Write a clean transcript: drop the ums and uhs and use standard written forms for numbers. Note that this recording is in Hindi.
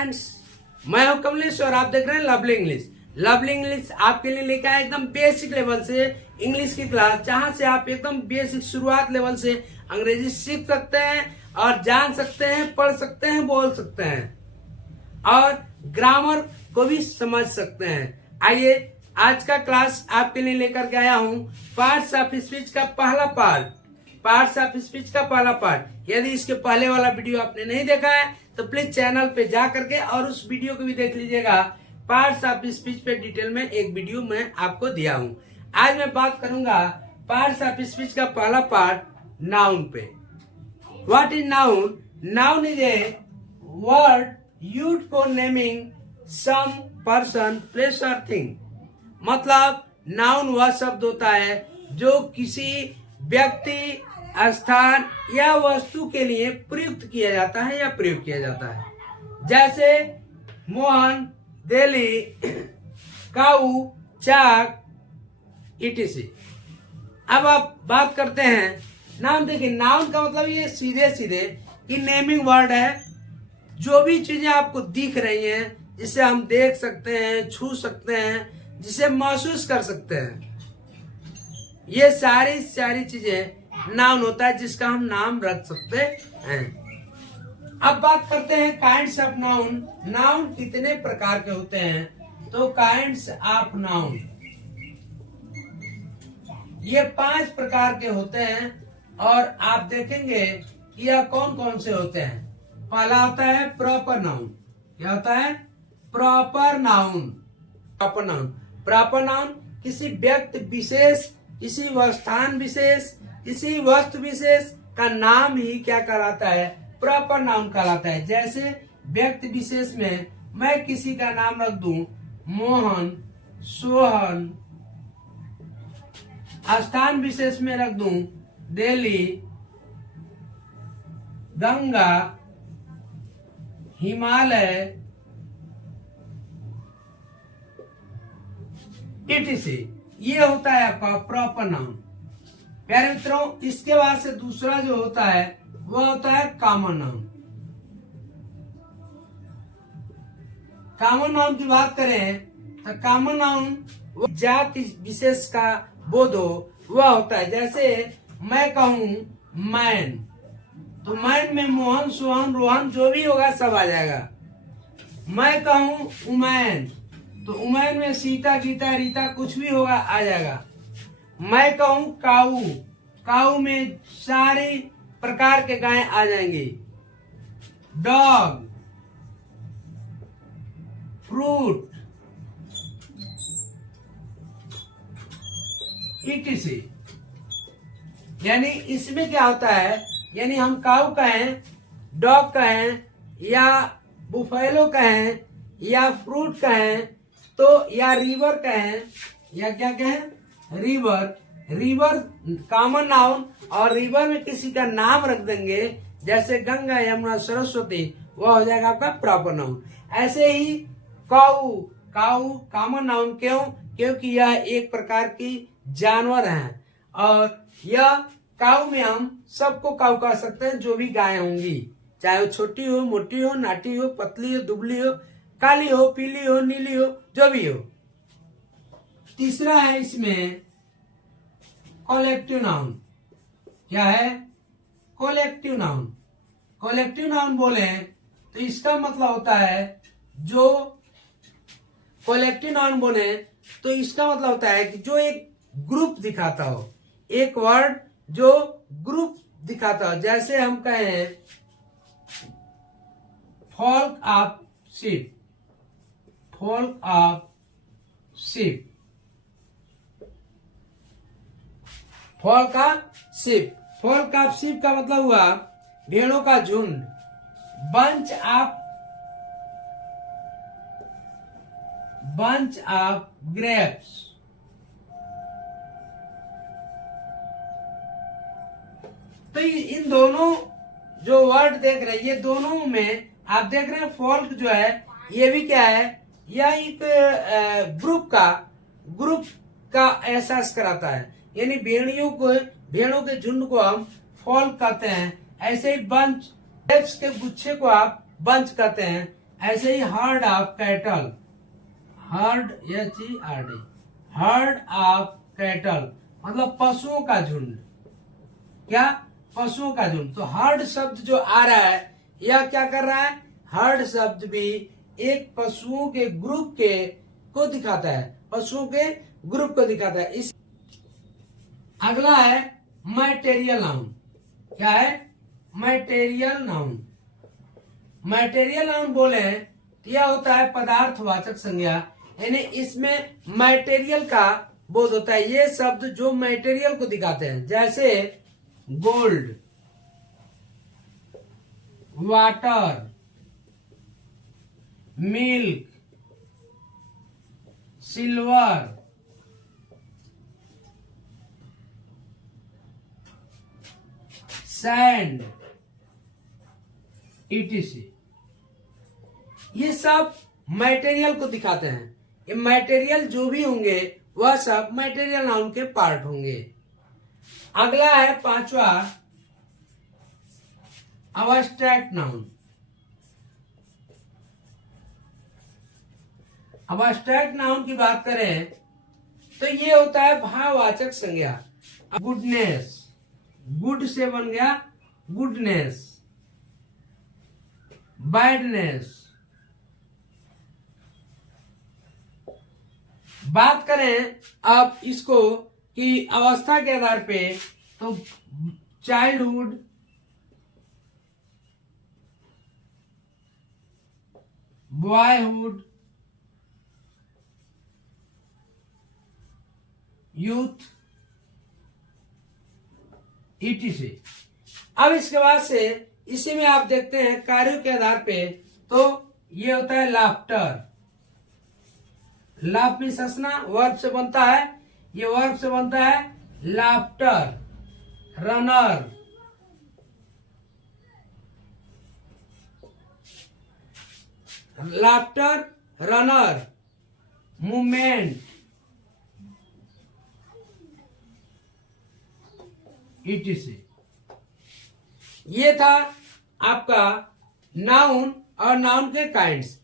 फ्रेंड्स, मैं हूं कमलेश और आप देख रहे हैं लवली इंग्लिश। लवली इंग्लिश आपके लिए लेकर आया एकदम बेसिक लेवल से इंग्लिश की क्लास, जहां से आप एकदम बेसिक शुरुआत लेवल से अंग्रेजी सीख सकते हैं और जान सकते हैं, पढ़ सकते हैं, बोल सकते हैं और ग्रामर को भी समझ सकते हैं। आइए आज का क्लास आपके लिए लेकर के आया हूं पार्ट्स ऑफ स्पीच का पहला पार्ट। पार्ट्स ऑफ स्पीच का पहला पार्ट, यदि इसके पहले वाला वीडियो आपने नहीं देखा है तो प्लीज चैनल पे जा करके और उस वीडियो को भी देख लीजिएगा। पार्ट्स ऑफ स्पीच पे डिटेल में एक वीडियो मैं आपको दिया हूं। आज मैं बात करूंगा पार्ट्स ऑफ स्पीच का पहला पार्ट, नाउन पे। What is noun? Noun is a word used for naming some person, place और थिंग। मतलब नाउन वह शब्द होता है जो किसी व्यक्ति, स्थान या वस्तु के लिए प्रयुक्त किया जाता है या प्रयोग किया जाता है। जैसे मोहन, दिल्ली, काऊ, चाक, etc। अब आप बात करते हैं नाउन। देखिए, नाउन का मतलब ये सीधे सीधे कि नेमिंग वर्ड है। जो भी चीजें आपको दिख रही हैं, जिसे हम देख सकते हैं, छू सकते हैं, जिसे महसूस कर सकते हैं, ये सारी चीजें नाउन होता है, जिसका हम नाम रख सकते हैं। अब बात करते हैं काइंड्स ऑफ नाउन। नाउन कितने प्रकार के होते हैं? तो काइंड्स ऑफ नाउन ये 5 प्रकार के होते हैं और आप देखेंगे कि यह कौन कौन से होते हैं। पहला होता है प्रॉपर नाउन। क्या होता है? Proper noun. Proper noun, proper noun किसी व्यक्ति विशेष, किसी स्थान विशेष, किसी वस्तु विशेष का नाम ही क्या कहलाता है? प्रॉपर नाउन कहलाता है। जैसे व्यक्ति विशेष में मैं किसी का नाम रख दूं मोहन, सोहन। स्थान विशेष में रख दूं दिल्ली, गंगा, हिमालय, etc। ये होता है आपका प्रॉपर नाउन। प्यारे मित्रों, इसके बाद से दूसरा जो होता है वह होता है कॉमन नाउन। कॉमन नाउन की बात करें तो कॉमन नाउन जाति विशेष का बोध हो वह होता है। जैसे मैं कहूं मैन, तो मैन में मोहन, सोहन, रोहन जो भी होगा सब आ जाएगा। मैं कहूं उमैन, तो उमैन में सीता, गीता, रीता कुछ भी होगा आ जाएगा। मैं कहूं काऊ, काऊ में सारी प्रकार के गायें आ जाएंगी। Dog, fruit, etc। यानी इसमें क्या होता है, यानी हम काऊ कहें, डॉग कहें या बुफेलो कहें या फ्रूट कहें तो, या रिवर कहें या क्या कहें, रिवर। रिवर कॉमन नाउन, और रिवर में किसी का नाम रख देंगे जैसे गंगा, यमुना, सरस्वती, वह हो जाएगा आपका प्रॉपर नाउन। ऐसे ही काऊ, काऊ कॉमन नाउन। क्यों? क्योंकि यह एक प्रकार की जानवर है और यह काऊ में हम सबको काऊ कह सकते हैं, जो भी गाय होंगी, चाहे वो छोटी हो, मोटी हो, नाटी हो, पतली हो, दुबली हो, काली हो, पीली हो, नीली हो, जो भी हो। तीसरा है इसमें कलेक्टिव नाउन। क्या है? Collective noun. कलेक्टिव नाउन बोले तो इसका मतलब होता है, जो कलेक्टिव नाउन बोले तो इसका मतलब होता है कि जो एक ग्रुप दिखाता हो, एक वर्ड जो ग्रुप दिखाता हो। जैसे हम कहें flock of sheep, flock of sheep, flock of sheep. Flock of sheep का मतलब हुआ भेड़ों का झुंड। Bunch of grapes. तो इन दोनों जो वर्ड देख रहे हैं, ये दोनों में आप देख रहे हैं फ्लॉक जो है ये भी क्या है, यह एक ग्रुप का एहसास कराता है। यानी भेड़ों के झुंड को हम फ्लॉक कहते हैं। ऐसे ही बंच, ग्रेप्स के गुच्छे को आप बंच कहते हैं। ऐसे he heard of cattle, heard HERD, heard of cattle मतलब पशुओं का झुंड। क्या? पशुओं का झुंड। तो हर्ड शब्द जो आ रहा है यह क्या कर रहा है? हर्ड शब्द भी एक पशुओं के ग्रुप के को दिखाता है, पशुओं के ग्रुप को दिखाता है। इस अगला है मैटेरियल नाउन। क्या है? Material noun. मैटेरियल नाउन बोले तो यह होता है पदार्थवाचक संज्ञा, यानी इसमें मैटेरियल का बोध होता है। ये शब्द जो मैटेरियल को दिखाते हैं, जैसे gold, water, milk, silver, sand, ETC, ये सब मटेरियल को दिखाते हैं। ये मटेरियल जो भी होंगे वह सब मटेरियल नाउन के पार्ट होंगे। अगला है पांचवा अब्स्ट्रैक्ट नाउन। अब्स्ट्रैक्ट नाउन की बात करें तो ये होता है भाववाचक संज्ञा। गुडनेस, गुड से बन गया गुडनेस, बैडनेस। बात करें अब इसको कि अवस्था के आधार पे, तो चाइल्डहुड, बॉयहुड, यूथ, ETC। अब इसके बाद से इसी में आप देखते हैं कार्यों के आधार पे, तो ये होता है लाफ्टर। लाफ मीन्स हंसना, वर्ब से बनता है, ये वर्ब से बनता है laughter. Runner, laughter, runner, movement, ETC। ये था आपका नाउन और नाउन के काइंड्स।